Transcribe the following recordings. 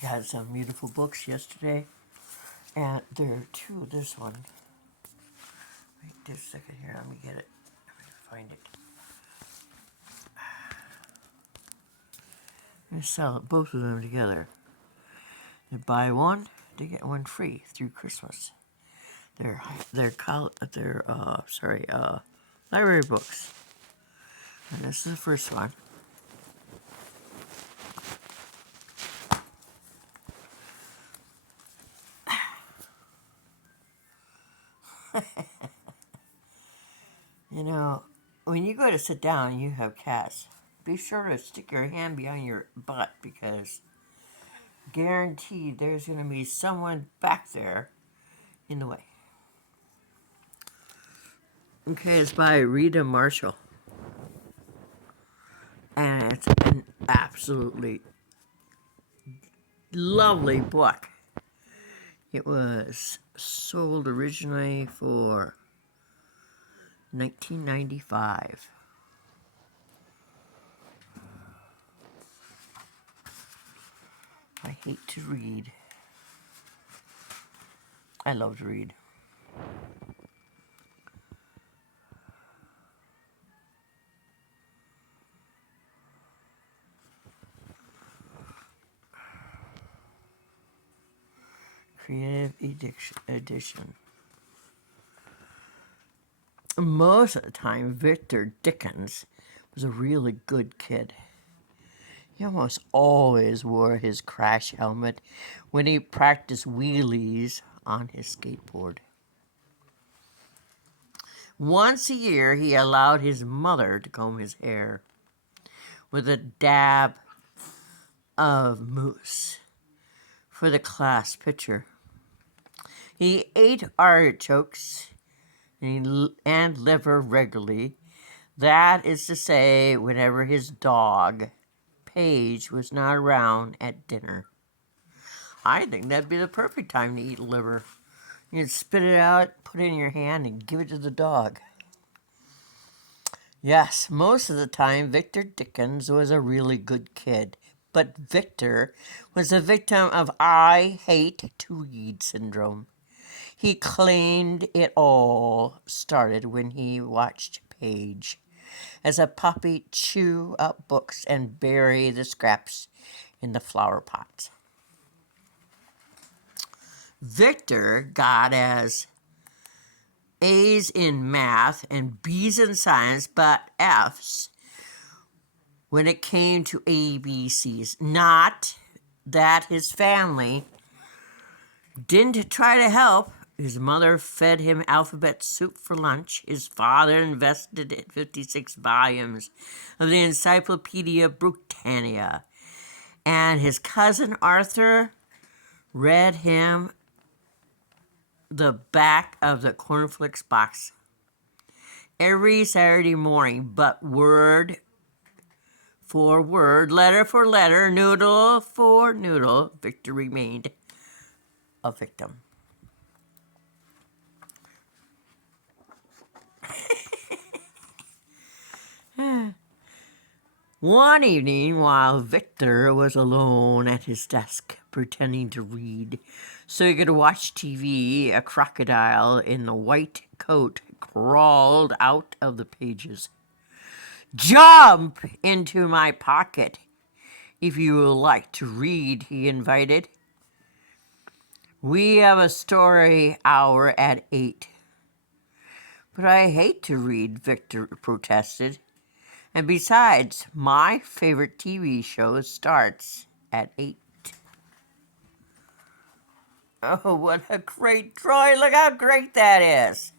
I got some beautiful books yesterday, and there are two of this one. Wait just a second here, let me get it. Let me find it. I'm going to sell both of them together. You buy one, they get one free through Christmas. They're library books. And this is the first one. You know, when you go to sit down and you have cats, be sure to stick your hand behind your butt because guaranteed there's going to be someone back there in the way. Okay, it's by Rita Marshall. And it's an absolutely lovely book. It was sold originally for $19.95. I hate to read. I love to read. Creative edition. Most of the time, Victor Dickens was a really good kid. He almost always wore his crash helmet when he practiced wheelies on his skateboard. Once a year, he allowed his mother to comb his hair with a dab of mousse for the class picture. He ate artichokes and liver regularly. That is to say, whenever his dog, Paige, was not around at dinner. I think that'd be the perfect time to eat liver. You'd spit it out, put it in your hand, and give it to the dog. Yes, most of the time, Victor Dickens was a really good kid. But Victor was a victim of I hate to read syndrome. He claimed it all started when he watched Paige as a puppy chew up books and bury the scraps in the flower pots. Victor got as A's in math and B's in science, but F's when it came to ABCs. Not that his family didn't try to help. His mother fed him alphabet soup for lunch. His father invested in 56 volumes of the Encyclopedia Britannica. And his cousin Arthur read him the back of the cornflakes box every Saturday morning, but word for word, letter for letter, noodle for noodle, Victor remained a victim. One evening, while Victor was alone at his desk, pretending to read so he could watch TV, a crocodile in a white coat crawled out of the pages. "Jump into my pocket if you would like to read," he invited. "We have a story hour at 8. "But I hate to read," Victor protested. "And besides, my favorite TV show starts at 8. Oh, what a great drawing. Look how great that is.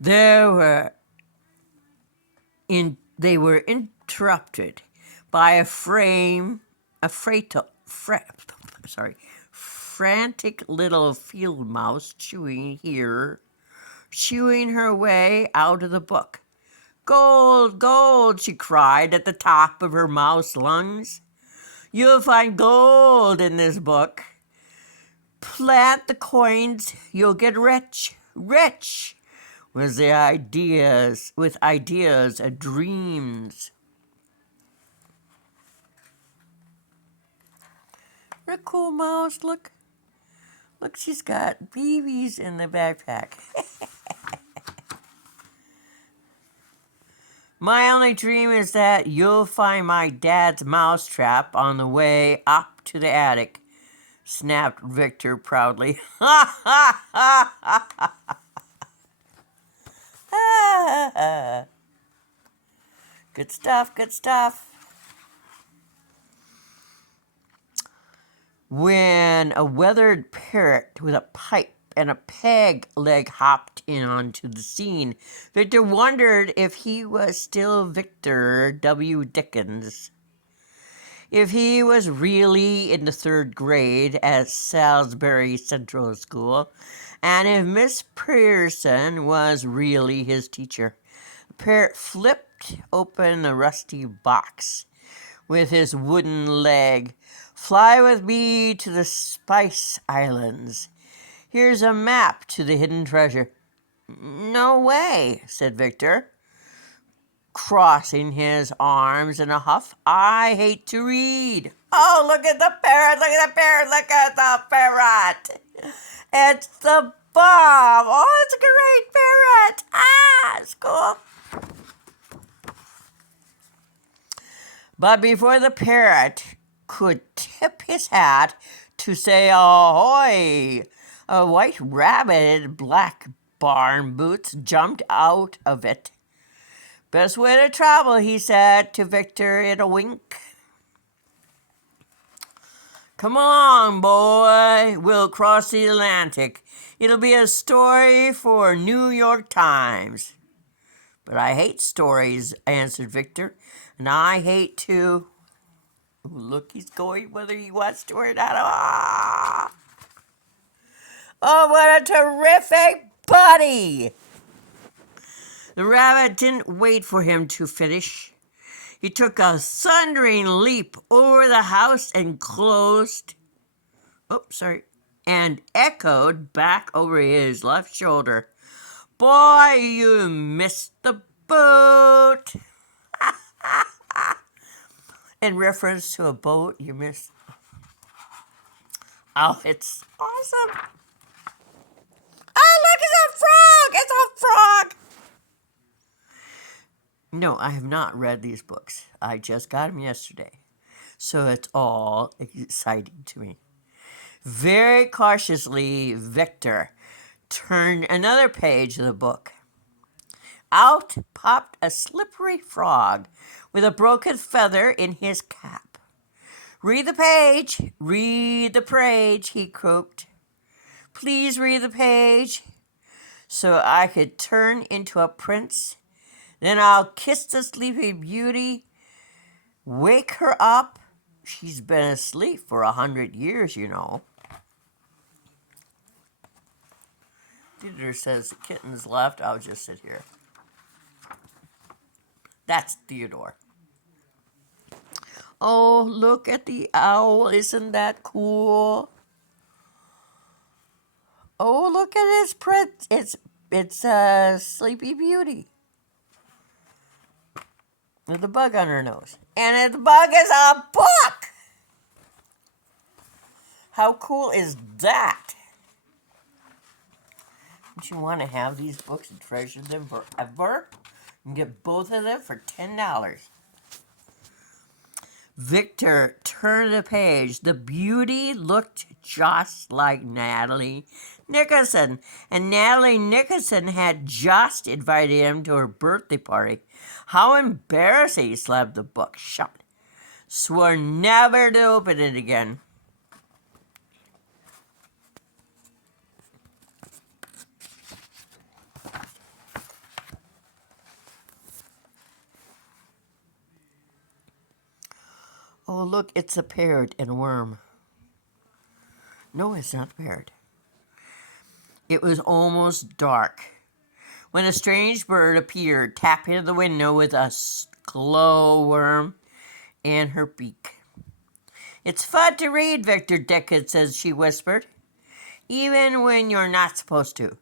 They were interrupted by a frantic little field mouse chewing her way out of the book. "Gold, gold," she cried at the top of her mouse lungs. "You'll find gold in this book. Plant the coins, you'll get rich, rich with ideas and dreams." What a cool mouse. Look. Look, she's got BBs in the backpack. My only dream is that you'll find my dad's mousetrap on the way up to the attic, snapped Victor proudly. Ha ha ha ha ha. Good stuff, good stuff. When a weathered parrot with a pipe and a peg leg hopped in onto the scene, Victor wondered if he was still Victor W. Dickens. If he was really in the 3rd grade at Salisbury Central School, and if Miss Pearson was really his teacher. The parrot flipped open a rusty box with his wooden leg. Fly with me to the Spice Islands. Here's a map to the hidden treasure. No way, said Victor, crossing his arms in a huff. I hate to read. Oh, look at the parrot, look at the parrot, look at the parrot. It's the Bob. Oh, it's a great parrot. Ah, it's cool. But before the parrot could tip his hat to say ahoy, a white rabbit in black barn boots jumped out of it. Best way to travel, he said to Victor in a wink. Come on, boy, we'll cross the Atlantic. It'll be a story for New York Times. But I hate stories, answered Victor, and I hate to... Ooh, look, he's going whether he wants to or not. Ah! Oh, what a terrific buddy! The rabbit didn't wait for him to finish. He took a thundering leap over the house and and echoed back over his left shoulder. Boy, you missed the boat. In reference to a boat you missed. Oh, it's awesome. Oh, look, it's a frog. It's a frog. No, I have not read these books. I just got them yesterday. So it's all exciting to me. Very cautiously, Victor turned another page of the book. Out popped a slippery frog with a broken feather in his cap. Read the page, he croaked. Please read the page so I could turn into a prince. Then I'll kiss the sleepy beauty, wake her up. She's been asleep for 100 years, you know. Theodore says the kitten's left. I'll just sit here. That's Theodore. Oh, look at the owl. Isn't that cool? Oh, look at his print. It's a Sleepy Beauty. With a bug on her nose. And the bug is a book! How cool is that? Don't you want to have these books and treasure them forever? You can get both of them for $10. Victor turned the page. The beauty looked just like Natalie Nicholson. And Natalie Nicholson had just invited him to her birthday party. How embarrassing, he slapped the book shut. Swore never to open it again. Oh, look, it's a parrot and a worm. No, it's not a parrot. It was almost dark when a strange bird appeared, tapping at the window with a glowworm in her beak. It's fun to read, Victor Dickens says, she whispered, even when you're not supposed to.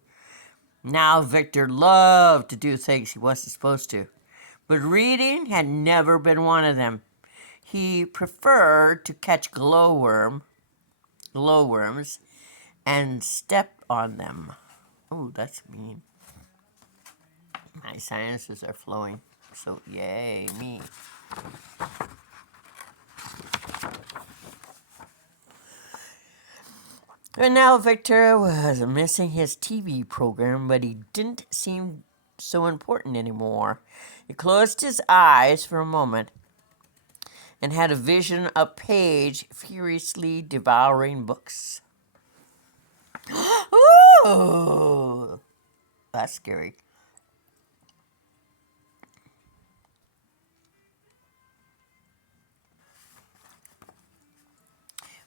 Now, Victor loved to do things he wasn't supposed to, but reading had never been one of them. He preferred to catch glowworm glowworms and stepped on them. Oh, that's mean. My sinuses are flowing, so yay, me. And now Victor was missing his TV program, but he didn't seem so important anymore. He closed his eyes for a moment and had a vision of Paige furiously devouring books. Ooh, that's scary.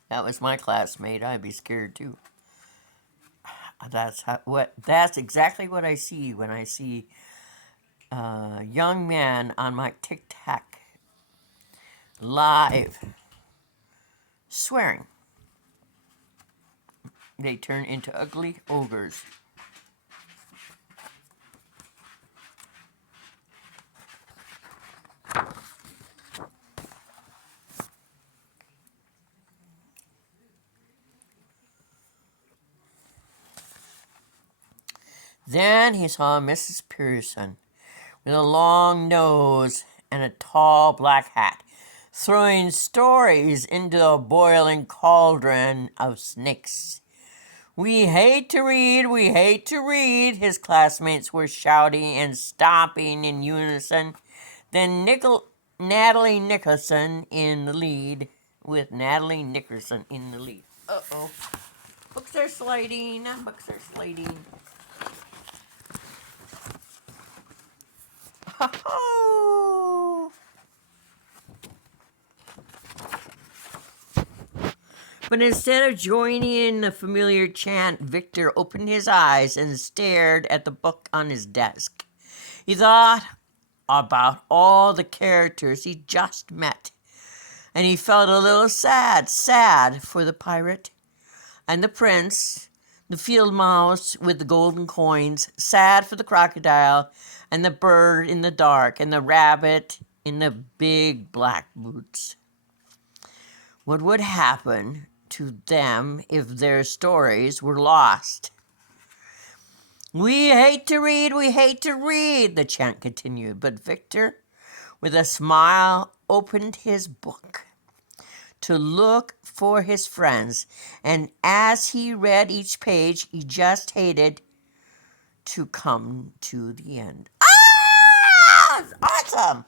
That was my classmate. I'd be scared too. That's exactly what I see when I see a young man on my TikTok live swearing. They turn into ugly ogres. Then he saw Mrs. Pearson with a long nose and a tall black hat, throwing stories into a boiling cauldron of snakes. We hate to read, his classmates were shouting and stomping in unison. Then Natalie Nicholson in the lead, with Natalie Nicholson in the lead. Uh-oh. Books are sliding. Oh. But instead of joining in the familiar chant, Victor opened his eyes and stared at the book on his desk. He thought about all the characters he just met, and he felt a little sad for the pirate and the prince, the field mouse with the golden coins, sad for the crocodile and the bird in the dark and the rabbit in the big black boots. What would happen to them if their stories were lost? We hate to read, the chant continued, but Victor, with a smile, opened his book to look for his friends, and as he read each page, he just hated to come to the end. Ah! Awesome!